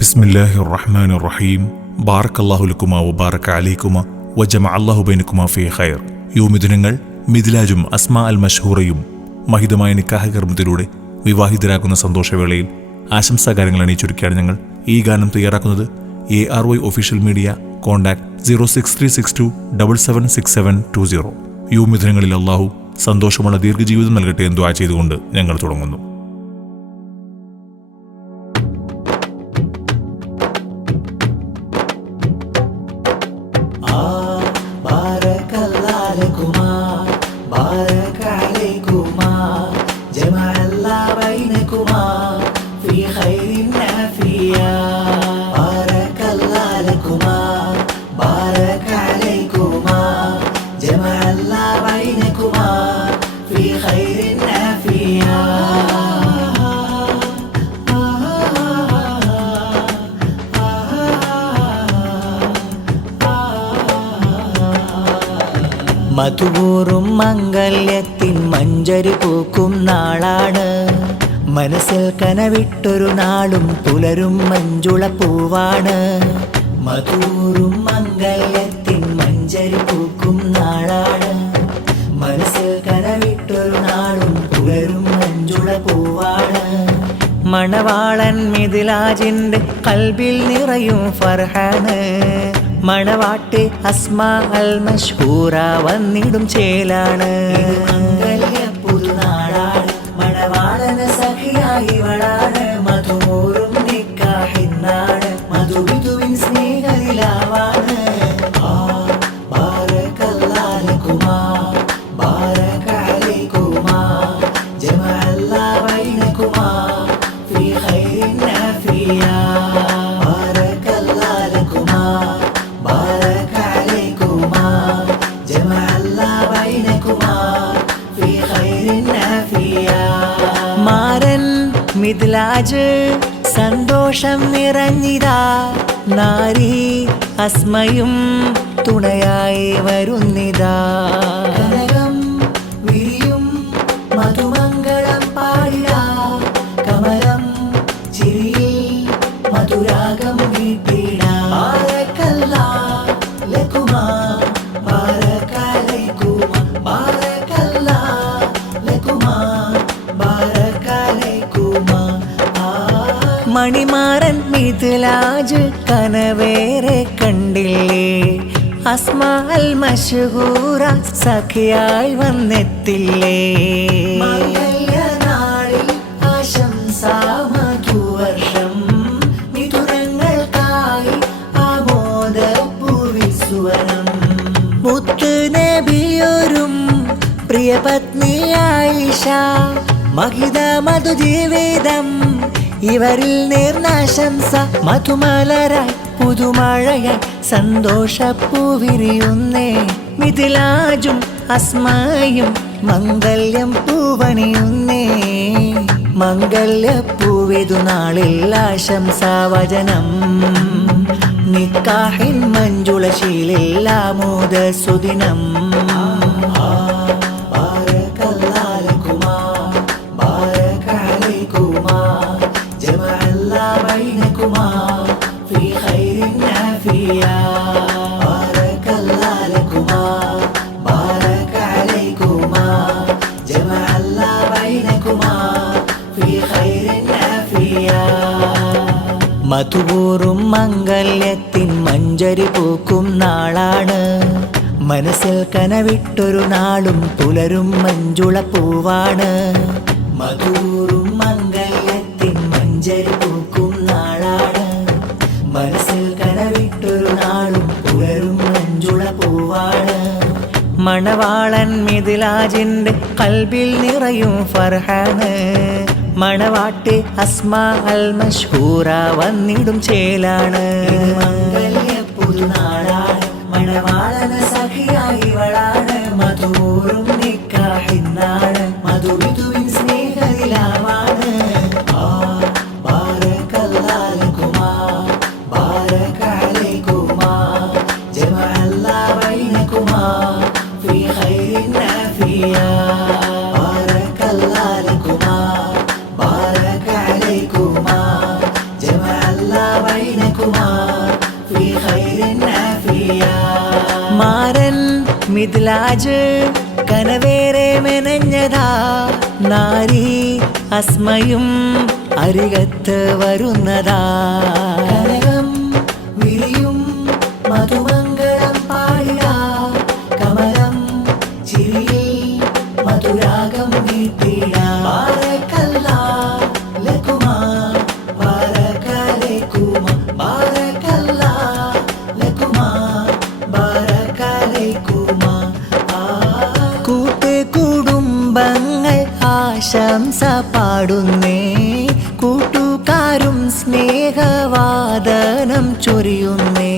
ബിസ്മില്ലാഹിർ റഹ്മാനിർ റഹീം. ബാറക്കല്ലാഹു ലക്കുമാ വബാറക അലൈക്കുമാ വജമഅല്ലാഹു ബൈനക്കുമാ ഫീ ഖൈർ. യുവമിഥുനങ്ങൾ മിദ്ലാജും അസ്മാ അൽ മഷ്ഹൂറയും മഹിതമായ നിക്കാഹ് കർമ്മത്തിലൂടെ വിവാഹിതരാക്കുന്ന സന്തോഷവേളയിൽ ആശംസാഗാനങ്ങൾ അണിയിച്ചൊരുക്കിയാണ് ഞങ്ങൾ ഈ ഗാനം തയ്യാറാക്കുന്നത്. ARY official media, contact 06362776720. യുവമിഥുനങ്ങളിൽ അല്ലാഹു സന്തോഷമുള്ള ദീർഘജീവിതം നൽകട്ടെ എന്ന് ദുആ ചെയ്തുകൊണ്ട് ഞങ്ങൾ തുടങ്ങുന്നു. മധുവൂറും മംഗല്യത്തിൻ മഞ്ചരി പൂക്കും നാളാണ്. മനസ്സിൽ കനവിട്ടൊരു നാളും പുലരും മഞ്ജുള പൂവാണ്. മധുവൂറും മംഗല്യത്തിൻ മഞ്ചരി പൂക്കും നാളാണ്. മനസ്സിൽ കനവിട്ടൊരു നാളും പുലരും മഞ്ജുള പൂവാണ്. മണവാളൻ മിദ്ലാജിന്റെ കൽബിൽ നിറയും ഫർഹാണ്. മണവാട്ടി അസ്മാ അൽ മഷ്ഹൂറ വന്നിടും ചേലാണ്. മംഗല്യ പുതുനാളാണ്, മണവാളന സഖിയായി വളാണ്. മധുമൂറും നിക്കാഹിന്നാണ്, മധുവിധുവിൻ സ്നേഹനിലാവാണ്. ബാറകല്ലാഹു ലക്കുമാ ബാറക അലൈക്കുമാ ജമഅല്ലാഹു ബൈനകുമാ ഫീ ഖൈരിൻ നാഫിയാ. മാരൻ മിദ്ലാജ് സന്തോഷം നിറഞ്ഞിതാ. നാരി അസ്മയും തുണയായി വരുന്നിതാ. കനകം വിരിയും മധുമംഗളം പാടിടാ. കമലം ചിരിയിൽ മധുരാഗം വീട്ടിടാ. ബാറകല്ലാഹു ലക്കുമാ ബാറക അലൈക്കുമാ ബാറകല്ലാഹു ലക്കുമാ ബാറക അലൈക്കുമാ. മണിമാരൻ മിദ്ലാജ് കനവേറെ കണ്ടില്ലേ. അസ്മാ അൽ മഷ്ഹൂറ സഖിയായി വന്നെത്തില്ലേ. മംഗല്യനാളിൽ ആശംസാ മധുവർഷം. മിഥുനങ്ങൾക്കായി ആമോദപൂർവിസ്വരം. മുത്ത് നബിയോരും പ്രിയപത്നി ആയിഷ. മഹിത മധുജീവിതം ഇവരിൽ നേർന്നാശംസ. മധുമലരായി പുതുമഴയായി സന്തോഷപ്പൂവിരിയുന്നേ. മിദ്ലാജും അസ്മായും മംഗല്യം പൂവണിയുന്നേ. മംഗല്യപ്പൂവിതു നാളിൽ ആശംസാവചനം. നിക്കാഹിൻ മഞ്ജുളശീലിൽ ആമോദ സുദിനം. മധുവൂറും മംഗല്യത്തിൻ മഞ്ചരി പൂക്കും നാളാണ്. മനസ്സിൽ കനവിട്ടൊരു നാളും പുലരും മഞ്ജുള പൂവാണ്. മധുവൂറും മംഗല്യത്തിൻ മഞ്ചരി പൂക്കും നാളാണ്. മനസ്സിൽ കനവിട്ടൊരു നാളും പുലരും മഞ്ജുള പൂവാണ്. മണവാളൻ മിദ്ലാജിന്റെ കൽബിൽ നിറയും ഫർഹാണ്. മണവാട്ടി അസ്മാ അൽ മഷ്ഹൂറ വന്നിടും ചേലാണ്. മംഗല്യ പുതുനാളാണ്, മണവാളന സഖിയായി വളാണ്. മധുവൂറും നിക്കാഹിന്നാണ്, മധുവിധുവിൻ സ്നേഹനിലാവാണ്. ബാറകല്ലാഹു ലക്കുമാ ബാറക അലൈക്കുമാ ജമഅല്ലാഹു ബൈനകുമാ ഫീ ഖൈരിൻ നാഫിയാ. ബാറകല്ലാഹു ലക്കുമാ ബാറക അലൈക്കുമാ ജമഅല്ലാഹു عليكما في خير عافية മാരൻ മിദ്ലാജ് കനവേറെ മെനഞ്ഞതാ നാരി അസ്മയും അരികത്ത് വരുന്നതാ കനകം വിരിയും മധുമംഗളം പാടിയ കമലം ചിരിയിൽ മധുരാഗം നീട്ടിയ ബാരക്കല്ലാ ലക്കുമാ ബാരക്കലൈക്കുമാ ബാരക്കല്ലാ ലക്കുമാ ബാരക്കലൈക്കുമാ കൂട്ടുകുടുംബങ്ങൾ ആശംസ പാടുന്നേ കൂട്ടുകാരും സ്നേഹവാദനം ചൊരിയുന്നേ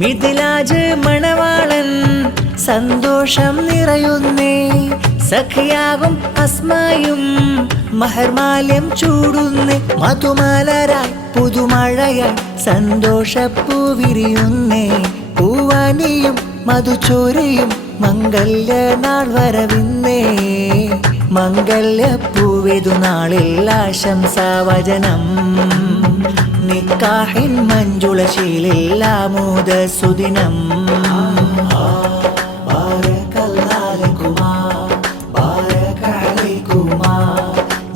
മിദ്ലാജ് മണവാളൻ സന്തോഷം നിറയുന്നേ സഖിയാകും അസ്മായും മഹർമാല്യം ചൂടുന്നേ മധുമലരായി പുതുമഴയായി സന്തോഷപ്പൂ വിരിയുന്നേ പൂവാനിയും മധുചോരയും മംഗല്യ നാൾ വരവിന്നേ മംഗല്യപ്പൂവിതു നാളിൽ ആശംസാവചനം നിക്കാഹിൻ മഞ്ജുളശീലിൽ ആമോദ സുദിനം ബാരക്കല്ലാ ലക്കുമാ ബാരക അലൈക്കുമാ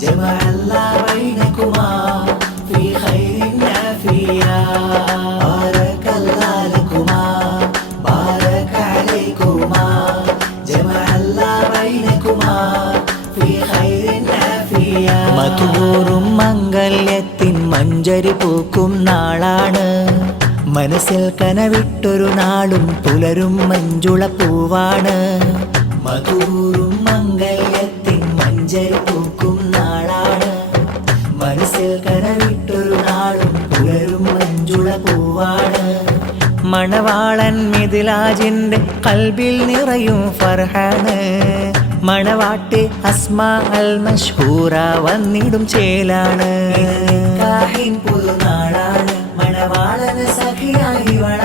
ജമഅല്ലാ ബൈനകുമാ ഫീ ഖൈരിൻ ആഫിയാ ബാരക്കല്ലാ ലക്കുമാ ബാരക അലൈക്കുമാ ജമഅല്ലാ ബൈനകുമാ ഫീ ഖൈരിൻ ആഫിയാ മധുവൂറും മംഗല്യത്തിൻ മഞ്ചരി പൂക്കും നാളാണ് മനസ്സിൽ കനവിട്ടൊരു നാളും പുലരും മഞ്ജുള പൂവാണ് മധുവൂറും മംഗല്യത്തിൻ മഞ്ചരി പൂക്കും നാളാണ് മനസ്സിൽ കനവിട്ടൊരു നാളും പുലരും മഞ്ജുള പൂവാണ് മണവാളൻ മിദ്ലാജിന്റെ കൽബിൽ നിറയും ഫർഹാണ് മണവാട്ടി അസ്മാ അൽ മഷ്ഹൂറ വന്നിടും ചേലാണ് പുതുനാളാണ് മണവാളന് സഖിയായി വള